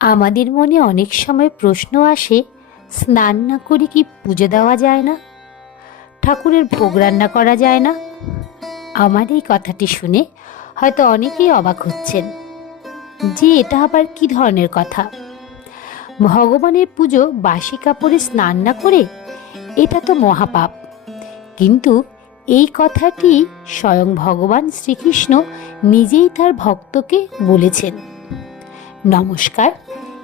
আমাদের মনে অনেক সময় প্রশ্ন আসে, স্নান না করে কি পুজো দেওয়া যায় না? ঠাকুরের ভোগ রান্না করা যায় না? আমার এই কথাটি শুনে হয়তো অনেকেই অবাক হচ্ছেন। যে এটা আবার কি ধরনের কথা? ভগবানের পুজো বাসি কাপড়ে স্নান না করে? এটা তো মহাপাপ। কিন্তু এই কথাটি স্বয়ং ভগবান শ্রীকৃষ্ণ নিজেই তার ভক্তকে বলেছেন। নমস্কার।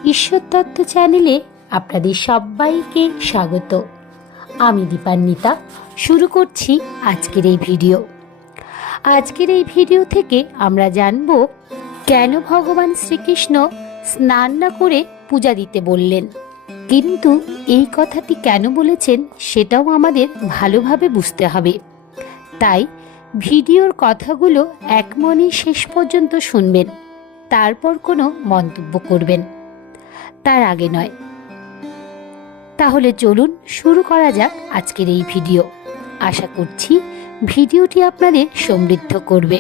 ঈশ্বর তত্ত্ব চ্যানেলে আপনাদের সবাইকে স্বাগত। আমি দীপান্বিতা। শুরু করছি আজকের এই ভিডিও। আজকের এই ভিডিও থেকে আমরা জানব, কেন ভগবান শ্রীকৃষ্ণ স্নান না করে পূজা দিতে বললেন? কিন্তু এই কথাটি কেন বলেছেন সেটাও আমাদের ভালোভাবে বুঝতে হবে। তাই ভিডিওর কথাগুলো এক মনে শেষ পর্যন্ত শুনবেন। তারপর কোনো মন্তব্য করবেন। তার আগে নয়। তাহলে চলুন শুরু করা যাক আজকের এই ভিডিও। আশা করছি ভিডিওটি আপনাদের সমৃদ্ধ করবে।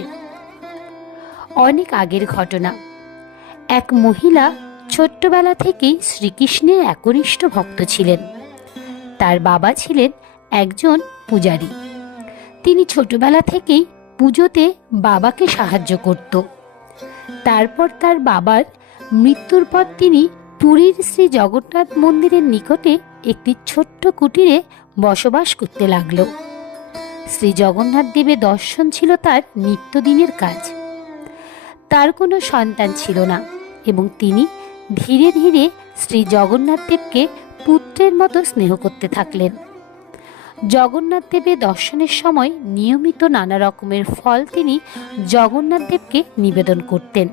অনেক আগের ঘটনা। এক মহিলা ছোট্টবেলা থেকেই শ্রীকৃষ্ণের একনিষ্ঠ ভক্ত ছিলেন। তার বাবা ছিলেন একজন পূজারী। তিনি ছোটবেলা থেকেই পুজোতে বাবাকে সাহায্য করত। তারপর তার বাবার মৃত্যুর পর তিনি পুরীর শ্রী জগন্নাথ মন্দিরের নিকটে একটি ছোট্ট কুটিরে বসবাস করতে লাগল। শ্রী জগন্নাথ দেবের দর্শন ছিল তার নিত্যদিনের কাজ। তার কোনো সন্তান ছিল না এবং তিনি ধীরে ধীরে শ্রী জগন্নাথ দেবকে পুত্রের মতো স্নেহ করতে থাকলেন। জগন্নাথ দেবের দর্শনের সময় নিয়মিত নানা রকমের ফল তিনি জগন্নাথ দেবকে নিবেদন করতেন।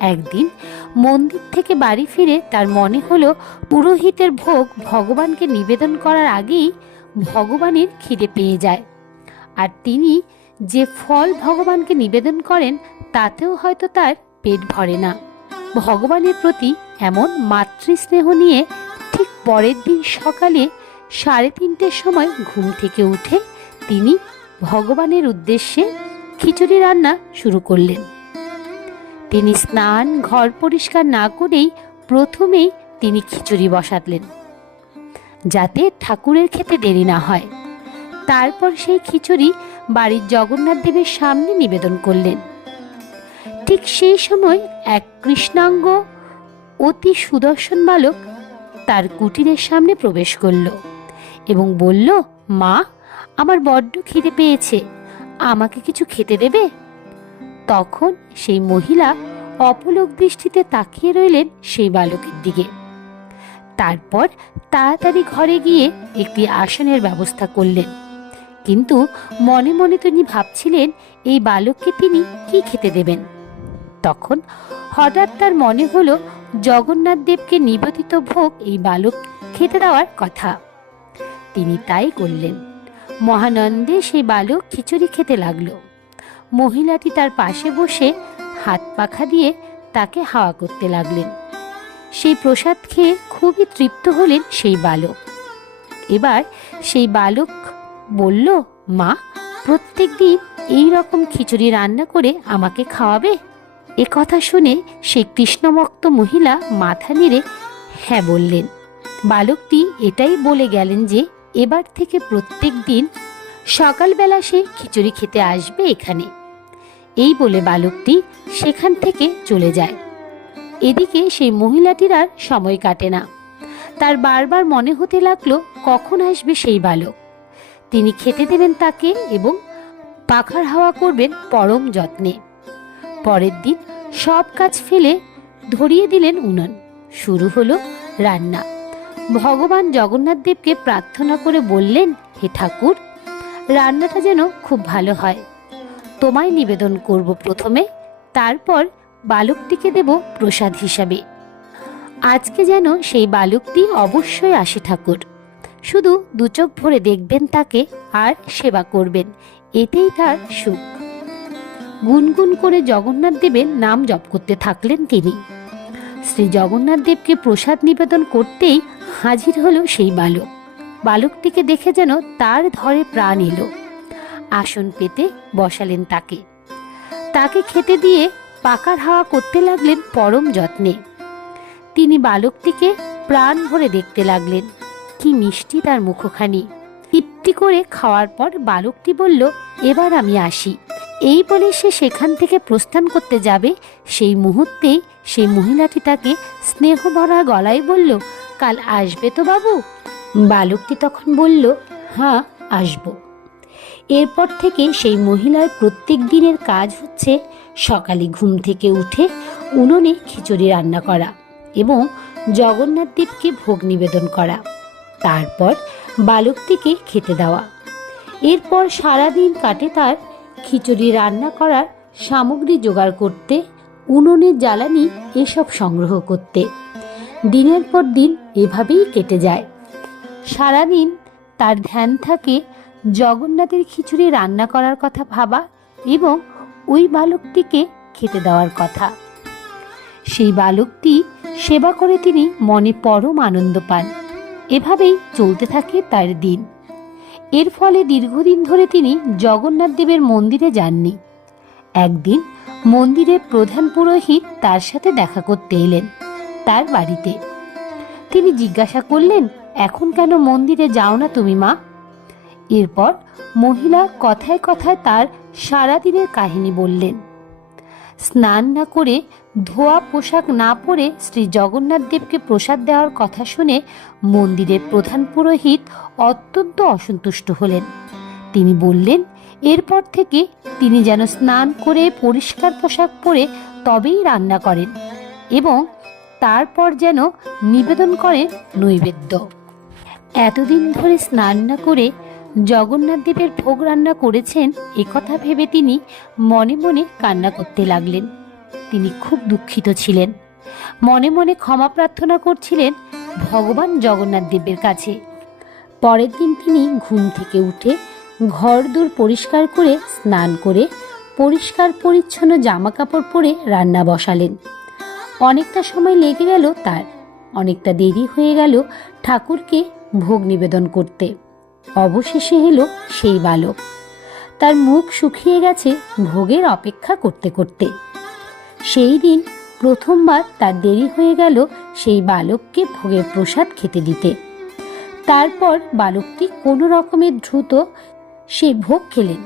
একদিন মন্দির থেকে বাড়ি ফিরে তার মনে হলো পুরোহিতের ভোগ ভগবানকে নিবেদন করার আগেই ভগবানের খিদে পেয়ে যায়। আর তিনি যে ফল ভগবানকে নিবেদন করেন তাতেও হয়তো তার পেট ভরে না। ভগবানের প্রতি এমন মাতৃস্নেহ নিয়ে ঠিক পরের দিন সকালে সাড়ে তিনটের সময় ঘুম থেকে উঠে তিনি ভগবানের উদ্দেশ্যে খিচুড়ি রান্না শুরু করলেন। তিনি স্নান, ঘর পরিষ্কার না করেই প্রথমেই তিনি খিচুড়ি বসাতলেন যাতে ঠাকুরের খেতে দেরি না হয়। তারপর সেই খিচুড়ি বাড়ির জগন্নাথ দেবের সামনে নিবেদন করলেন। ঠিক সেই সময় এক কৃষ্ণাঙ্গ অতি সুদর্শন বালক তার কুটিরের সামনে প্রবেশ করল। এবং বলল, মা, আমার বড্ড খিদে পেয়েছে। আমাকে কিছু খেতে দেবে? তখন সেই মহিলা অপলক দৃষ্টিতে তাকিয়ে রইলেন সেই বালকের দিকে। তারপর তাড়াতাড়ি ঘরে গিয়ে একটি আসনের ব্যবস্থা করলেন। কিন্তু মনে মনে তিনি ভাবছিলেন, এই বালককে তিনি কি খেতে দেবেন? তখন হঠাৎ তার মনে হলো জগন্নাথ দেবকে নিবেদিত ভোগ এই বালক খেতে দেওয়ার কথা। তিনি তাই করলেন। মহানন্দে সেই বালক খিচুড়ি খেতে লাগল। মহিলাটি তার পাশে বসে হাত পাখা দিয়ে তাকে হাওয়া করতে লাগলেন। সেই প্রসাদ খেয়ে খুবই তৃপ্ত হলেন সেই বালক। এবার সেই বালক বলল, মা, প্রত্যেক দিন এই রকম খিচুড়ি রান্না করে আমাকে খাওয়াবে? এ কথা শুনে সেই কৃষ্ণভক্ত মহিলা মাথা নেড়ে হ্যাঁ বললেন। বালকটি এটাই বলে গেলেন যে এবার থেকে প্রত্যেক দিন সকালবেলা সে খিচুড়ি খেতে আসবে এখানে। এই বলে বালকটি সেখান থেকে চলে যায়। এদিকে সেই মহিলাটির আর সময় কাটে না। তার বারবার মনে হতে লাগল, কখন আসবে সেই বালক? তিনি খেতে দেবেন তাকে এবং পাখার হাওয়া করবেন পরম যত্নে। পরের দিন সব কাজ ফেলে ধরিয়ে দিলেন উনুন। শুরু হলো রান্না। ভগবান জগন্নাথ দেবকে প্রার্থনা করে বললেন, হে ঠাকুর, রান্নাটা যেন খুব ভালো হয়। তোমায় নিবেদন করব প্রথমে, তারপর বালকটিকে দেব প্রসাদ হিসাবে। আজকে যেন সেই বালকটি অবশ্যই আসে ঠাকুর। শুধু দুচোখ ভরে দেখবেন তাকে আর সেবা করবেন, এতেই তার সুখ। গুনগুন করে জগন্নাথ দেবের নাম জপ করতে থাকলেন তিনি। শ্রী জগন্নাথ দেবকে প্রসাদ নিবেদন করতেই হাজির হলো সেই বালক। বালকটিকে দেখে যেন তার ধরে প্রাণ এলো। আসন পেতে বসালেন তাকে। তাকে খেতে দিয়ে পাকার হাওয়া করতে লাগলেন পরম যত্নে। তিনি বালকটিকে প্রাণ ভরে দেখতে লাগলেন। কি মিষ্টি তার মুখখানি। তৃপ্তি করে খাওয়ার পর বালকটি বলল, এবার আমি আসি। এই বলে সে সেখান থেকে প্রস্থান করতে যাবে। সেই মুহূর্তেই সেই মহিলাটি তাকে স্নেহ ভরা গলায় বলল, কাল আসবে তো বাবু? বালকটি তখন বলল হ্যাঁ আসব। এরপর থেকে সেই মহিলার প্রত্যেক দিনের কাজ হচ্ছে সকালে ঘুম থেকে উঠে উনুনে খিচুড়ি রান্না করা এবং জগন্নাথ দেবকে ভোগ নিবেদন করা, তারপর বালকটিকে খেতে দেওয়া। এরপর সারাদিন কাটে তার খিচুড়ি রান্না করার সামগ্রী জোগাড় করতে উনুনের জ্বালানি এসব সংগ্রহ করতে। দিনের পর দিন এভাবেই কেটে যায়। সারাদিন তার ধ্যান থাকে জগন্নাথের খিচুড়ি রান্না করার কথা ভাবা এবং ওই বালকটিকে খেতে দেওয়ার কথা। সেই বালকটি সেবা করে তিনি মনে পরম আনন্দ পান। এভাবেই চলতে থাকে তার দিন। এর ফলে দীর্ঘদিন ধরে তিনি জগন্নাথ দেবের মন্দিরে যাননি। একদিন মন্দিরের প্রধান পুরোহিত তার সাথে দেখা করতে এলেন, তার বাড়িতে। তিনি জিজ্ঞাসা করলেন, এখন কেন মন্দিরে যাও না তুমি, মা? এরপর মহিলা কথায় কথায় তার সারাদিনের কাহিনী বললেন। স্নান না করে ধোয়া পোশাক না পরে শ্রী জগন্নাথ দেবকে প্রসাদ দেওয়ার কথা শুনে মন্দিরের প্রধান পুরোহিত অত্যন্ত অসন্তুষ্ট হলেন। তিনি বললেন, এরপর থেকে তিনি যেন স্নান করে পরিষ্কার পোশাক পরে তবেই রান্না করেন এবং তারপর যেন নিবেদন করেন নৈবেদ্য। এতদিন ধরে স্নান না করে জগন্নাথ দেবের ভোগ রান্না করেছেন একথা ভেবে তিনি মনে মনে কান্না করতে লাগলেন। তিনি খুব দুঃখিত ছিলেন। মনে মনে ক্ষমা প্রার্থনা করছিলেন ভগবান জগন্নাথ দেবের কাছে। পরের দিন তিনি ঘুম থেকে উঠে ঘরদোর পরিষ্কার করে স্নান করে পরিষ্কার পরিচ্ছন্ন জামা কাপড় পরে রান্না বসালেন। অনেকটা সময় লেগে গেল তার। অনেকটা দেরি হয়ে গেল ঠাকুরকে ভোগ নিবেদন করতে। অবশেষে এলো সেই বালক। তার মুখ শুকিয়ে গেছে ভোগের অপেক্ষা করতে করতে। সেই দিন প্রথমবার তার দেরি হয়ে গেল সেই বালককে ভোগের প্রসাদ খেতে দিতে। তারপর বালকটি কোনো রকমের দ্রুত সে ভোগ খেলেন।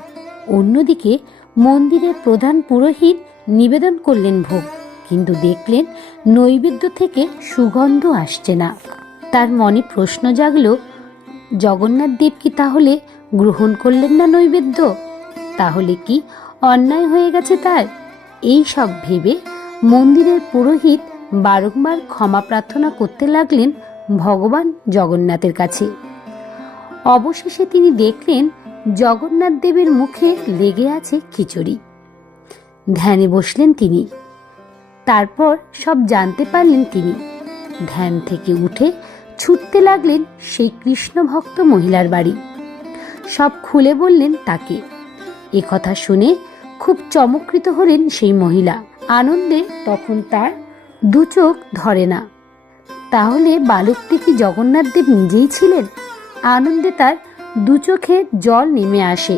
অন্যদিকে মন্দিরের প্রধান পুরোহিত নিবেদন করলেন ভোগ, কিন্তু দেখলেন নৈবেদ্য থেকে সুগন্ধ আসছে না। তার মনে প্রশ্ন জাগল, জগন্নাথ দেব কি তাহলে গ্রহণ করলেন না নৈবেদ্য? তাহলে কি অন্যায় হয়ে গেছে তার? এই সব ভেবে মন্দিরের পুরোহিত বারংবার ক্ষমা প্রার্থনা করতে লাগলেন ভগবান জগন্নাথের কাছে। অবশেষে তিনি দেখলেন জগন্নাথ দেবের মুখে লেগে আছে খিচুড়ি। ধ্যানে বসলেন তিনি। তারপর সব জানতে পারলেন তিনি। ধ্যান থেকে উঠে ছুটতে লাগলেন সেই কৃষ্ণ ভক্ত মহিলার বাড়ি। সব খুলে বললেন তাকে। কথা শুনে খুব চমকৃত হলেন সেই মহিলা। আনন্দে তখন তার দু চোখ ধরে না। তাহলে বালকটি কি জগন্নাথ দেব নিজেই ছিলেন? আনন্দে তার দু চোখে জল নেমে আসে।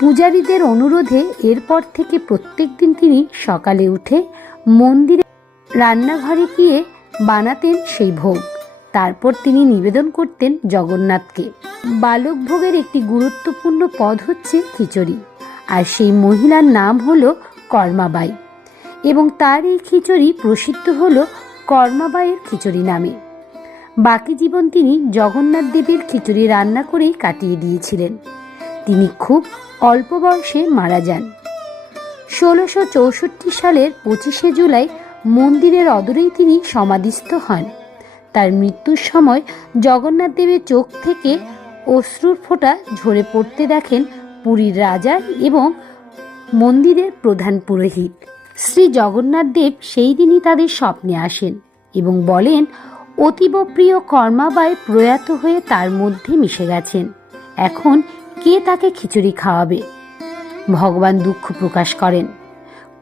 পূজারীদের অনুরোধে এরপর থেকে প্রত্যেক দিন তিনি সকালে উঠে মন্দিরে রান্নাঘরে গিয়ে বানাতেন সেই ভোগ। তারপর তিনি নিবেদন করতেন জগন্নাথকে। বালক ভোগের একটি গুরুত্বপূর্ণ পদ হচ্ছে খিচুড়ি। আর সেই মহিলার নাম হলো কর্মাবাই। এবং তার এই খিচুড়ি প্রসিদ্ধ হলো কর্মাবাইয়ের খিচুড়ি নামে। বাকি জীবন তিনি জগন্নাথ দেবের খিচুড়ি রান্না করেই কাটিয়ে দিয়েছিলেন। তিনি খুব অল্প বয়সে মারা যান। ষোলোশো চৌষট্টি সালের পঁচিশে জুলাই মন্দিরের অদূরেই তিনি সমাধিস্থ হন। তার মৃত্যুর সময় জগন্নাথ দেবের চোখ থেকে অশ্রুর ফোঁটা ঝরে পড়তে দেখেন পুরীর রাজা এবং মন্দিরের প্রধান পুরোহিত। শ্রী জগন্নাথ দেব সেই দিনই তাদের স্বপ্নে আসেন এবং বলেন, অতীব প্রিয় কর্মাবায় প্রয়াত হয়ে তার মধ্যে মিশে গেছেন। এখন কে তাকে খিচুড়ি খাওয়াবে? ভগবান দুঃখ প্রকাশ করেন।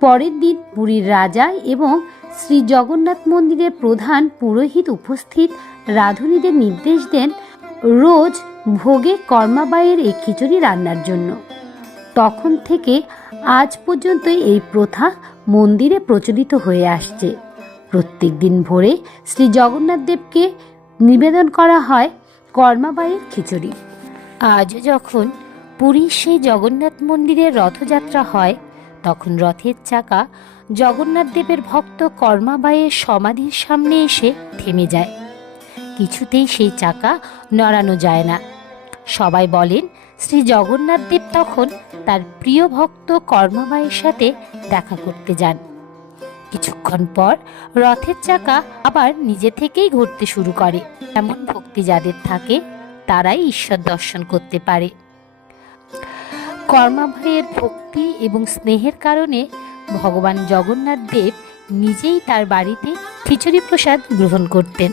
পরের দিন পুরীর রাজা এবং শ্রী জগন্নাথ মন্দিরের প্রধান পুরোহিত উপস্থিত রাঁধুনিদের নির্দেশ দেন, রোজ ভোগে কর্মাবাইয়ের এই খিচুড়ি রান্নার জন্য। তখন থেকে আজ পর্যন্ত এই প্রথা মন্দিরে প্রচলিত হয়ে আসছে। প্রত্যেক দিন ভোরে শ্রী জগন্নাথ দেবকে নিবেদন করা হয় কর্মাবাইয়ের খিচুড়ি। আজও যখন পুরীর সেই জগন্নাথ মন্দিরের রথযাত্রা হয়, তখন রথের চাকা জগন্নাথ দেবের ভক্ত কর্মাবাইয়ের সমাধির সামনে এসে থেমে যায়। কিছুতেই সেই চাকা নড়ানো যায় না। সবাই বলেন, শ্রী জগন্নাথ দেব তখন তার প্রিয় ভক্ত কর্মাবাইয়ের সাথে দেখা করতে যান। কিছুক্ষণ পর রথের চাকা আবার নিজে থেকেই ঘুরতে শুরু করে। এমন ভক্তি যাদের থাকে, তারাই ঈশ্বর দর্শন করতে পারে। কর্মাভয়ের ভক্তি এবং স্নেহের কারণে ভগবান জগন্নাথ দেব নিজেই তার বাড়িতে খিচুড়ি প্রসাদ গ্রহণ করতেন।